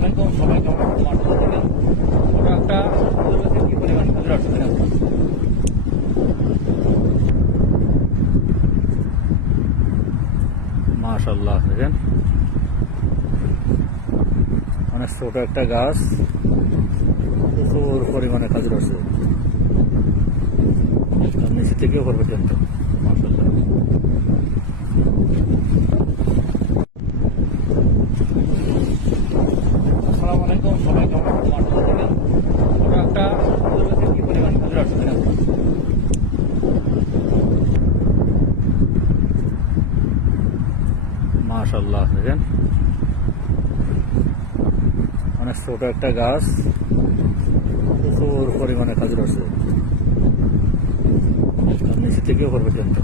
আলাইকুম, সবাই কেমন আছেন? মাঠে বললেন ওটা একটা পরিবেশের কি পরিমাণ খেজুর আসছে দেখেন। মাশাআল্লাহ, দেখেন অনেক ছোট একটা গাছ, প্রচুর পরিমাণে খেজুর আছে। নিচে থেকেও করবে কিন্তু মাশাআল্লাহ। আসসালামু আলাইকুম, সবাই কেমন আছেন? মাঠে বললেন ওটা একটা পরিবেশের কি পরিমাণ খেজুর আসছে দেখেন। মাশাআল্লাহ, দেখেন অনেক ছোট একটা গাছ, প্রচুর পরিমাণে খেজুর আছে। নিচে থেকেও করবে কিন্তু